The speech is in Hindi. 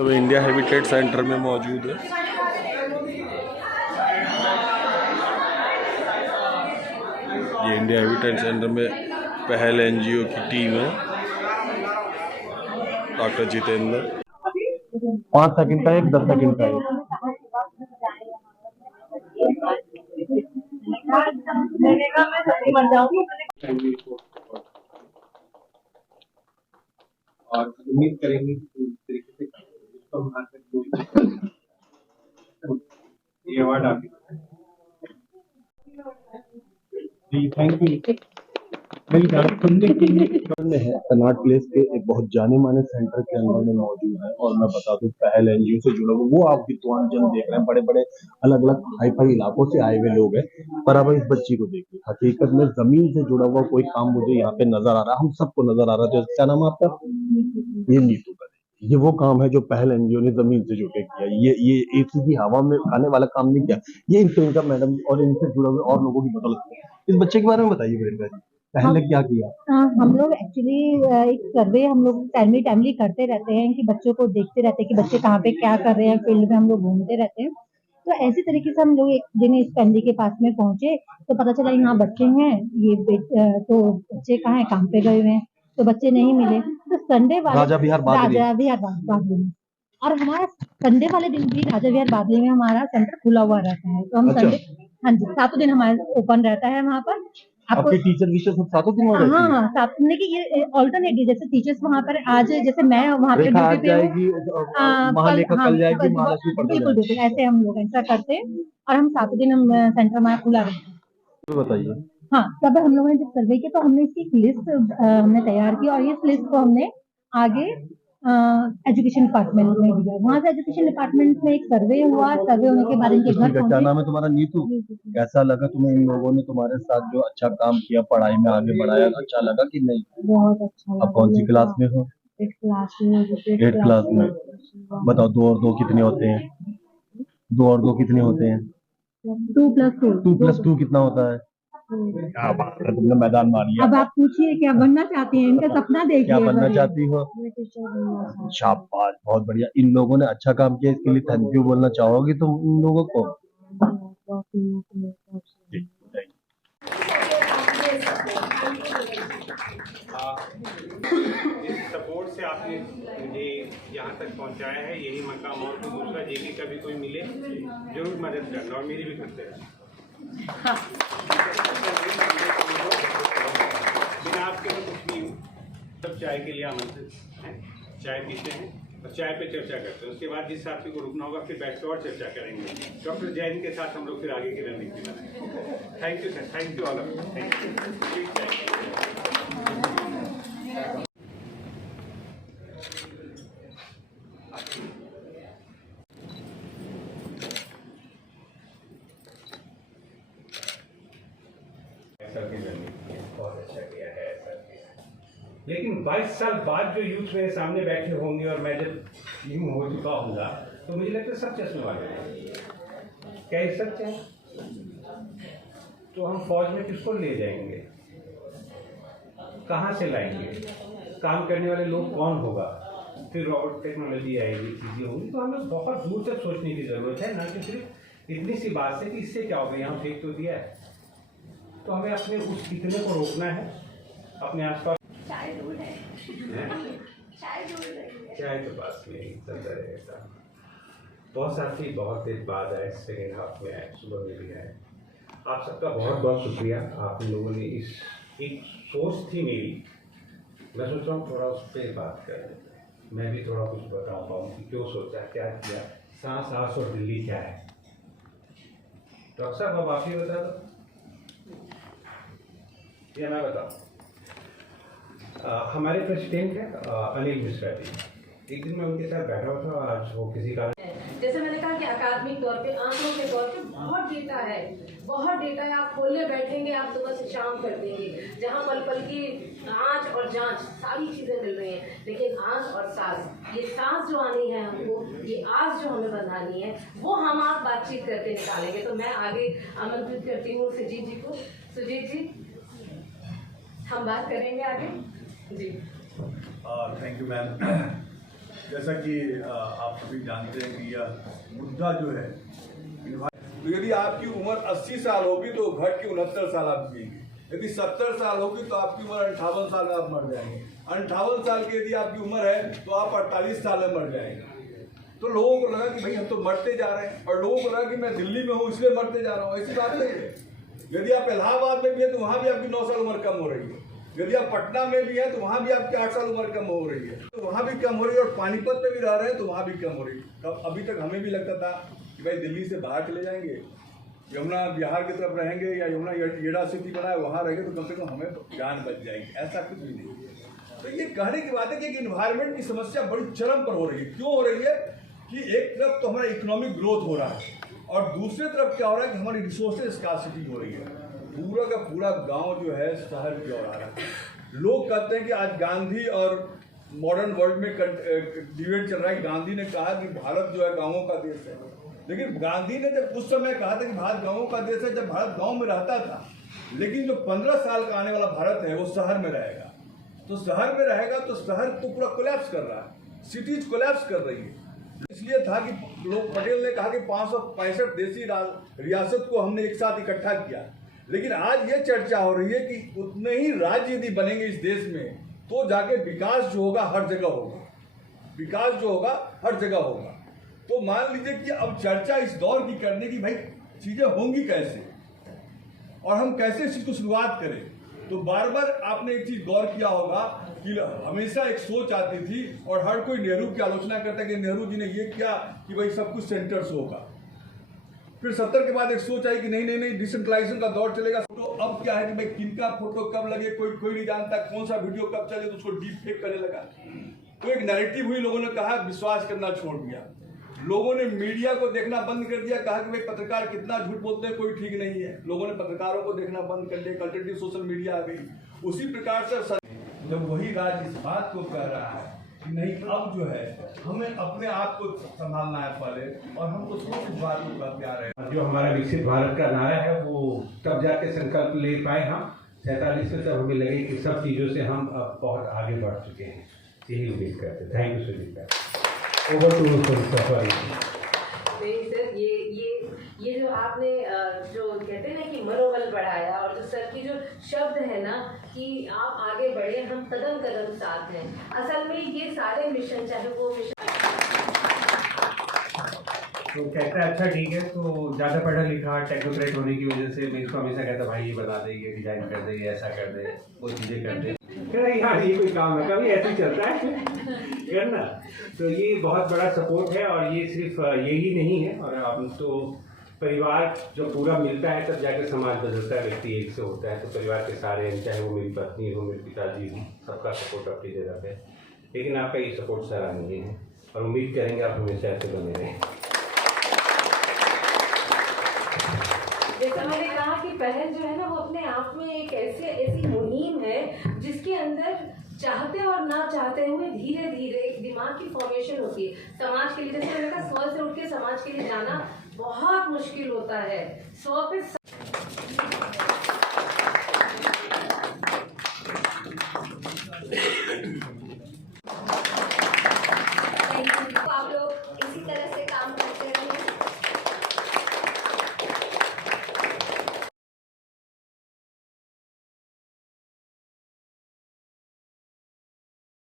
तो मैं इंडिया हैबिटेट सेंटर में मौजूद है। ये इंडिया हैबिटेट सेंटर में पहल एनजीओ की टीम है। डॉक्टर जितेंद्र 5 सेकंड का एक 10 सेकंड का एक। और उम्मीद करेंगे कि इस तरीके से ये अवार्ड आपके जी थैंक यू। में है कनॉट प्लेस के एक बहुत जाने माने सेंटर के अंदर में मौजूद है। और मैं बता दूं पहल एनजीओ से जुड़ा हुआ वो आप विद्वान जन देख रहे हैं, बड़े बड़े अलग अलग हाई फाई इलाकों से आए हुए लोग हैं। पर अब इस बच्ची को देखिए, हकीकत में जमीन से जुड़ा हुआ कोई काम मुझे यहाँ पे नजर आ रहा है, हम सबको नजर आ रहा है। क्या नाम है आपका? ये नीतू का। ये वो काम है जो पहल एनजीओ ने जमीन से जुड़ के किया। ये एसी की हवा में आने वाला काम नहीं किया। ये इनका मैडम और इनसे जुड़े हुए और लोगों की बदौलत है। इस बच्चे के बारे में बताइए वीरेंद्र जी, पहले क्या किया? हम लोग एक्चुअली एक सर्वे हम लोग टाइमली करते रहते हैं कि बच्चों को देखते रहते हैं कि बच्चे कहाँ पे क्या कर रहे हैं, फील्ड में हम लोग घूमते रहते हैं। तो ऐसी तरीके से हम लोग एक दिन इस फैमिली के पास में पहुंचे तो पता चला यहाँ बच्चे हैं। तो बच्चे कहाँ हैं, काम पे गए हुए हैं, तो बच्चे नहीं मिले। तो संडे वाले राजा विहार बागली में, और हमारा संडे वाले दिन भी राजा विहार बागली में हमारा सेंटर खुला हुआ रहता है। तो हम अच्छा। संडे, हाँ जी, 7 दिन हमारा ओपन रहता है वहाँ पर। आपके टीचर विचर सब 7 दिन वहाँ रहती हैं? हाँ, साथ में कि ये ऑल्टरनेट डे, जैसे टीचर्स वहाँ पर आज जैसे मैं वहाँ पे रेखा आज ड्यूटी पे हूँ, जाएगी, महालेखा कल जाएगी, महालक्ष्मी परसों बिल्कुल जाएगी। बिल्कुल ऐसे हम लोग ऐसा करते हैं। और हम 7 दिन हम सेंटर हमारा खुला रहता है। तो बताइए। हाँ, तब हम लोगों ने जब सर्वे किया तो हमने इसकी एक लिस्ट हमने तैयार की और इस लिस्ट को हमने आगे एजुकेशन डिपार्टमेंट में दिया। वहाँ से एजुकेशन डिपार्टमेंट में एक सर्वे हुआ, सर्वे होने के बाद इनके घर क्या पहुंचे। नाम है तुम्हारा? नीतू। कैसा लगा तुम्हें इन लोगों ने तुम्हारे साथ जो अच्छा काम किया, पढ़ाई में आगे बढ़ाया, अच्छा लगा कि नहीं? बहुत अच्छा लगा। अब कौन सी क्लास में हो? 8th क्लास में। 8th क्लास में। बताओ 2 और 2 कितने होते हैं? 2 और 2 कितने होते हैं? 2 + 2। 2 + 2 कितना होता है? क्या बात है, तुमने मैदान मार अब आप पूछिए क्या बनना चाहती हैं, इनका सपना देखिए। क्या बनना चाहती हो? शाबाश, बहुत बढ़िया। इन लोगों ने अच्छा काम किया, इसके लिए थैंक यू बोलना चाहोगी तुम इन लोगों को? इस सपोर्ट से आपने मुझे यहाँ तक पहुँचाया है, यही मकाम। और कोई दूसरा जेबी का भी कोई मिले जरूर मदद करना, और मेरी भी करते हैं। बिना आपके मैं कुछ नहीं हूँ। सब चाय के लिए आमंत्रित हैं, चाय पीते हैं और चाय पे चर्चा करते हैं। उसके बाद जिस साथी को रुकना होगा फिर बैठ और चर्चा करेंगे। डॉक्टर जैन के साथ हम लोग फिर आगे की रणनीति बनाएंगे। Thank you sir, thank you all of you, thank you. बहुत अच्छा किया है सर। लेकिन 22 साल बाद जो यूथ मेरे सामने बैठे होंगे और मैं जब यूं हो चुका होगा तो मुझे लगता है सब चश्मे वाले हैं। क्या ये सच है? तो हम फौज में किसको ले जाएंगे, कहाँ से लाएंगे, काम करने वाले लोग कौन होगा, फिर रोबोट टेक्नोलॉजी आएगी, चीज़ें होंगी। तो हमें बहुत दूर तक सोचने की ज़रूरत है, ना कि सिर्फ इतनी सी बात है कि इससे क्या होगा, यहाँ फेंक तो दिया है। तो हमें अपने उस कितने को रोकना है, अपने आसपास। चाय दूर है, चाय तो पास में ही चलता रहेगा। बहुत साथी बहुत देर बाद आए, सेकेंड हाफ में आए, सुबह में भी आए। आप सबका बहुत बहुत शुक्रिया। आप लोगों ने इस एक सोच थी मेरी, मैं सोच रहा हूँ थोड़ा उस पर बात कर लेते हैं। मैं भी थोड़ा कुछ बता पाऊँ कि क्यों सोचा, क्या किया, सांस आस और दिल्ली क्या है। डॉक्टर साहब अब आप ही बता दो या मैं बताऊँ? हमारे प्रेसिडेंट हैं अनिल मिश्रा जी। एक दिन मैं उनके साथ बैठा हुआ था, आज वो किसी कारण, जैसे मैंने कहा कि अकादमिक तौर पे, आंकड़ों के तौर पे बहुत डेटा है, बहुत डेटा है। आप खोलने बैठेंगे, आप सुबह से शाम कर देंगे, जहाँ पल पल की आँच और जांच सारी चीज़ें मिल रही हैं। लेकिन आँच और सांस, ये सांस जो आनी है हमको, ये आँच जो हमें बनानी है, वो हम आप बातचीत करके निकालेंगे। तो मैं आगे आमंत्रित करती हूँ सुजीत जी को। सुजीत जी, हम बात करेंगे आगे जी। Thank you ma'am. जैसा कि आप सभी जानते हैं कि यह मुद्दा जो है, तो यदि आपकी उम्र 80 साल होगी तो घट के 69 साल आप जिएंगे। यदि 70 साल होगी तो आपकी उम्र 58 साल में आप मर जाएंगे। 58 साल की यदि आपकी उम्र है तो आप 48 साल में मर जाएंगे। तो लोगों को लगा कि भाई हम तो मरते जा रहे हैं, और लोगों को लगा कि मैं दिल्ली में हूँ इसलिए मरते जा रहा हूँ। ऐसी बात नहीं है। यदि आप इलाहाबाद में भी है तो वहाँ भी आपकी 9 साल उम्र कम हो रही है। यदि आप पटना में भी हैं तो वहाँ भी आपकी 8 साल उम्र कम हो रही है, तो वहाँ भी कम हो रही है। और पानीपत में भी रह रहे हैं तो वहाँ भी कम हो रही है। तब अभी तक हमें भी लगता था कि भाई दिल्ली से बाहर चले जाएंगे, यमुना बिहार की तरफ रहेंगे या यमुना येड़ा सिटी बना है वहाँ रहेंगे तो कम से कम हमें जान बच जाएगी। ऐसा कुछ भी नहीं है। तो ये कहने की बात है कि इन्वायरमेंट की समस्या बड़ी चरम पर हो रही है। क्यों हो रही है कि एक तरफ तो हमारा इकोनॉमिक ग्रोथ हो रहा है और दूसरी तरफ क्या हो रहा है कि हमारी रिसोर्सेज स्कार्सिटी हो रही है। पूरा का पूरा गांव जो है शहर की ओर आ रहा है। लोग कहते हैं कि आज गांधी और मॉडर्न वर्ल्ड में डिबेट चल रहा है। गांधी ने कहा कि भारत जो है गांवों का देश है, लेकिन गांधी ने जब उस समय कहा था कि भारत गांवों का देश है, जब भारत गांव में रहता था, लेकिन जो 15 साल का आने वाला भारत है वो शहर में रहेगा। तो शहर में रहेगा तो शहर तो पूरा कोलैप्स कर रहा है, सिटीज कोलैप्स कर रही है। इसलिए था कि लोग पटेल ने कहा कि 565 देशी रियासत को हमने एक साथ इकट्ठा किया। लेकिन आज ये चर्चा हो रही है कि उतने ही राज्य यदि बनेंगे इस देश में तो जाके विकास जो होगा हर जगह होगा, विकास जो होगा हर जगह होगा। तो मान लीजिए कि अब चर्चा इस दौर की करने की भाई चीजें होंगी कैसे और हम कैसे इस चीज को शुरुआत करें। तो बार बार आपने एक चीज गौर किया होगा कि हमेशा एक सोच आती थी और हर कोई नेहरू की आलोचना करता है कि नेहरू जी ने ये किया कि भाई सब कुछ सेंटर से होगा। फिर 70 के बाद एक सोच आई कि नहीं डिसेंट्रलाइजेशन का दौर चलेगा। तो अब क्या है कि भाई किनका फोटो कब लगे कोई नहीं जानता, कौन सा वीडियो कब चले तो उसको डीप फेक करने लगा। तो एक नैरेटिव हुई, लोगों ने कहा विश्वास करना छोड़ दिया, लोगों ने मीडिया को देखना बंद कर दिया, कहा कि भाई पत्रकार कितना झूठ बोलते हैं कोई ठीक नहीं है। लोगों ने पत्रकारों को देखना बंद कर दिया, अल्टरनेटिव सोशल मीडिया आ गई। उसी प्रकार से जब वही राज इस बात को कह रहा है कि नहीं अब जो है हमें अपने आप को संभालना है पहले, और हम तो सोच इस बात को करते आ रहे हैं। जो हमारा विकसित भारत का नारा है वो तब जाके संकल्प ले पाए हम 47 में, तब हमें लगे कि सब चीज़ों से हम अब बहुत आगे बढ़ चुके हैं। यही उम्मीद करते हैं। थैंक यू सुजीत भाई। ओवर टू सफर। नहीं सर, ये जो आपने जो कहते हैं ना कि मनोबल बढ़ाया, और जो सर की जो शब्द है ना कि आप आगे बढ़े, हम कदम कदम साथ हैं। असल में ये सारे मिशन, चाहे वो मिशन तो कहता है अच्छा ठीक है, तो ज़्यादा पढ़ा लिखा टेक्नोक्रेट होने की वजह से मैं इसको हमेशा कहता भाई ये बना दे, ये डिजाइन कर दे, ये ऐसा कर दे, वो चीज़ें कर दे। कह रहा यार ये कोई काम है, कभी ऐसे ही चलता है करना। तो ये बहुत बड़ा सपोर्ट है, और ये सिर्फ यही नहीं है। और अब तो परिवार जब पूरा मिलता है तब जाकर समाज बदलता है, व्यक्ति एक से होता है। तो परिवार के सारे, चाहे वो मेरी पत्नी हो, मेरे पिताजी हो, सबका सपोर्ट अपनी जगह पे। लेकिन आपका ये सपोर्ट सराहनीय है और उम्मीद करेंगे आप हमेशा ऐसे बने रहें। जैसा मैंने कहा कि पहल जो है ना वो अपने आप में एक ऐसी मुहिम है जिसके अंदर चाहते और ना चाहते हुए धीरे धीरे एक दिमाग की फॉर्मेशन होती है समाज के लिए। जैसे मैंने कहा 100 से उठ के समाज के लिए जाना बहुत मुश्किल होता है। 100 पे